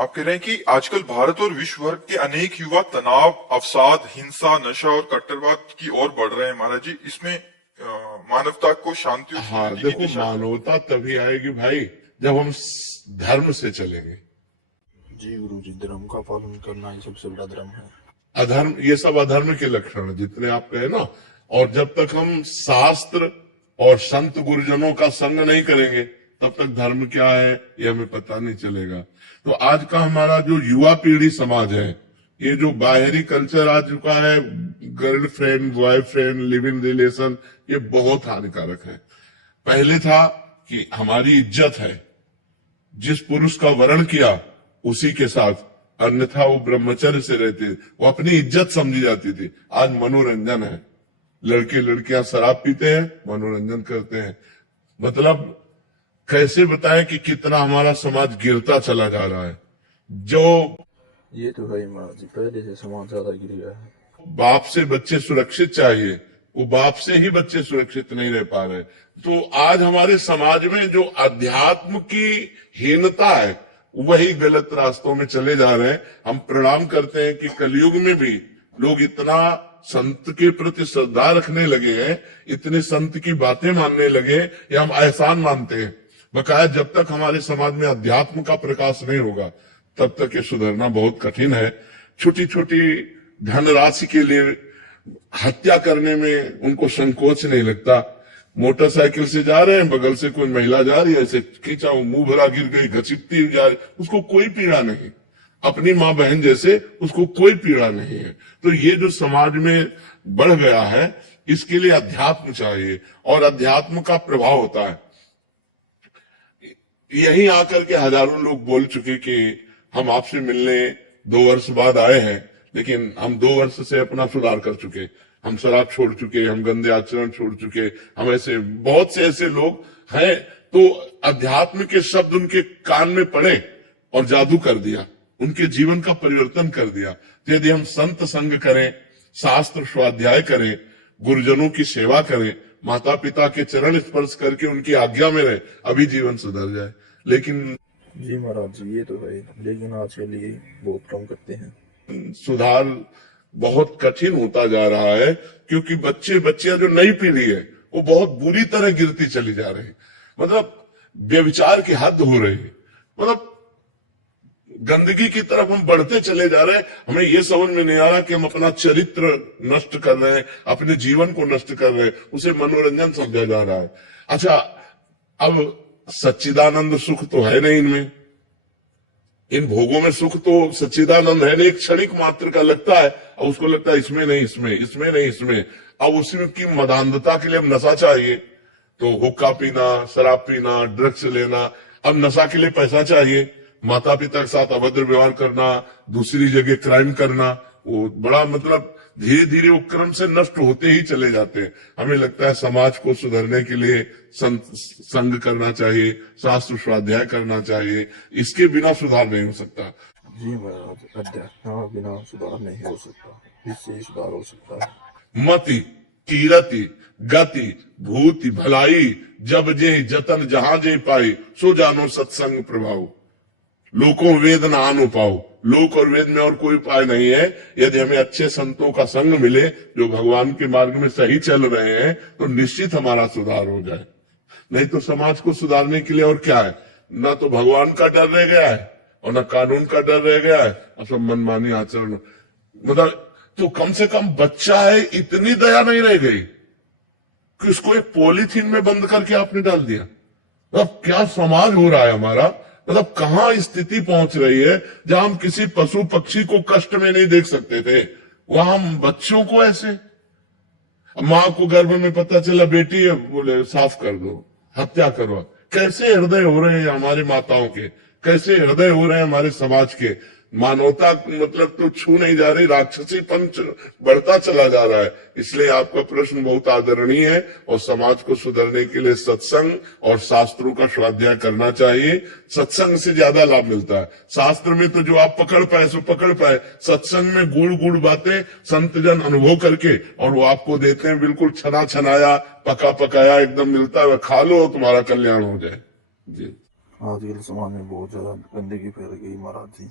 आप कह रहे हैं कि आजकल भारत और विश्व भर के अनेक युवा तनाव, अवसाद, हिंसा, नशा और कट्टरवाद की ओर बढ़ रहे हैं। महाराज जी, इसमें मानवता को शांति और हाँ, समृद्धि की देखो, दिशा में। मानवता तभी आएगी भाई जब हम धर्म से चलेंगे। जी गुरु जी, धर्म का पालन करना ही सबसे बड़ा धर्म है। अधर्म, ये सब अधर्म के लक्षण हैं, जितने आप कहे ना। और जब तक हम शास्त्र और संत गुरुजनों का संग नहीं करेंगे तब तक धर्म क्या है ये हमें पता नहीं चलेगा। तो आज का हमारा जो युवा पीढ़ी समाज है, ये जो बाहरी कल्चर आ चुका है, girlfriend, boyfriend, live in relation, ये बहुत हानिकारक है। पहले था कि हमारी इज्जत है, जिस पुरुष का वर्ण किया उसी के साथ, अन्यथा वो ब्रह्मचर्य से रहते, वो अपनी इज्जत समझी जाती थी। आज मनोरंजन है, लड़के लड़कियां शराब पीते हैं, मनोरंजन करते हैं। मतलब कैसे बताएं कि कितना हमारा समाज गिरता चला जा रहा है। जो ये तो है महाराज जी, पहले से समाज ज्यादा गिर गया है। बाप से बच्चे सुरक्षित चाहिए, वो बाप से ही बच्चे सुरक्षित नहीं रह पा रहे। तो आज हमारे समाज में जो अध्यात्म की हीनता है, वही गलत रास्तों में चले जा रहे हैं। हम प्रणाम करते हैं कि कलयुग में भी लोग इतना संत के प्रति श्रद्धा रखने लगे हैं, इतने संत की बातें मानने लगे, या हम एहसान मानते हैं। बकाया जब तक हमारे समाज में अध्यात्म का प्रकाश नहीं होगा तब तक ये सुधरना बहुत कठिन है। छोटी छोटी धनराशि के लिए हत्या करने में उनको संकोच नहीं लगता। मोटरसाइकिल से जा रहे हैं, बगल से कोई महिला जा रही है, ऐसे खींचा, मुंह भरा गिर गई, घसीटती जा रही, उसको कोई पीड़ा नहीं। अपनी माँ बहन जैसे उसको कोई पीड़ा नहीं है। तो ये जो समाज में बढ़ गया है, इसके लिए अध्यात्म चाहिए, और अध्यात्म का प्रभाव होता है। यही आकर के हजारों लोग बोल चुके कि हम आपसे मिलने 2 वर्ष बाद आए हैं, लेकिन हम 2 वर्ष से अपना सुधार कर चुके। हम शराब छोड़ चुके, हम गंदे आचरण छोड़ चुके, हम ऐसे बहुत से ऐसे लोग हैं। तो अध्यात्म के शब्द उनके कान में पड़े और जादू कर दिया, उनके जीवन का परिवर्तन कर दिया। तो यदि हम संत संग करें, शास्त्र स्वाध्याय करें, गुरुजनों की सेवा करें, माता पिता के चरण स्पर्श करके उनकी आज्ञा में रहे, अभी जीवन सुधर जाए। लेकिन जी महाराज जी, ये तो है, लेकिन आज के लिए बहुत कम करते हैं। सुधार बहुत कठिन होता जा रहा है, क्योंकि बच्चियां जो नई पीढ़ी है वो बहुत बुरी तरह गिरती चली जा रही है। मतलब व्यभिचार की हद हो रही है, मतलब गंदगी की तरफ हम बढ़ते चले जा रहे हैं। हमें यह समझ में नहीं आ रहा कि हम अपना चरित्र नष्ट कर रहे हैं, अपने जीवन को नष्ट कर रहे हैं, उसे मनोरंजन समझा जा रहा है। अच्छा, अब सच्चिदानंद सुख तो है नहीं इनमें, इन भोगों में सुख तो सच्चिदानंद है नहीं, एक क्षणिक मात्र का लगता है, और उसको लगता है इसमें नहीं, इसमें नहीं, इसमें। अब उसी की मदान्धता के लिए अब नशा चाहिए, तो हुक्का पीना, शराब पीना, ड्रग्स लेना। अब नशा के लिए पैसा चाहिए, माता पिता के साथ अभद्र व्यवहार करना, दूसरी जगह क्राइम करना, वो बड़ा मतलब धीरे धीरे वो क्रम से नष्ट होते ही चले जाते हैं। हमें लगता है समाज को सुधरने के लिए संग करना चाहिए, शास्त्र स्वाध्याय करना चाहिए, इसके बिना सुधार नहीं हो सकता। जी महाराज, अध्यात्म बिना सुधार नहीं हो सकता, इससे ही सुधार हो सकता है। मति कीरति गति भूति भलाई, जब जे जतन जहां जे पाई, सो जानो सत्संग प्रभाव। लोकों वेद न आनो पाओ, लोक और वेद में और कोई उपाय नहीं है। यदि हमें अच्छे संतों का संग मिले जो भगवान के मार्ग में सही चल रहे हैं, तो निश्चित हमारा सुधार हो जाए। नहीं तो समाज को सुधारने के लिए और क्या है, ना तो भगवान का डर रह गया है और ना कानून का डर रह गया है, और सब मनमानी आचरण। मतलब तो कम से कम बच्चा है, इतनी दया नहीं रह गई कि उसको एक पॉलीथीन में बंद करके आपने डाल दिया। अब क्या समाज हो रहा है हमारा, मतलब कहां स्थिति पहुंच रही है। जहां हम किसी पशु पक्षी को कष्ट में नहीं देख सकते थे, वहां हम बच्चों को ऐसे। मां को गर्भ में पता चला बेटी है, बोले साफ कर दो, हत्या करो। कैसे हृदय हो रहे हैं हमारे माताओं के, कैसे हृदय हो रहे हैं हमारे समाज के। मानवता मतलब तो छू नहीं जा रही, राक्षसी पंच बढ़ता चला जा रहा है। इसलिए आपका प्रश्न बहुत आदरणीय है, और समाज को सुधरने के लिए सत्संग और शास्त्रों का स्वाध्याय करना चाहिए। सत्संग से ज्यादा लाभ मिलता है। शास्त्र में तो जो आप पकड़ पाए सो पकड़ पाए, सत्संग में गुड़ गुड़ बातें संतजन अनुभव करके, और वो आपको देते हैं बिल्कुल छना छनाया, पका पकाया एकदम मिलता है, खा लो तुम्हारा कल्याण हो जाए। जी आजकल समाज में बहुत ज्यादा गंदगी फैल गई महाराज जी।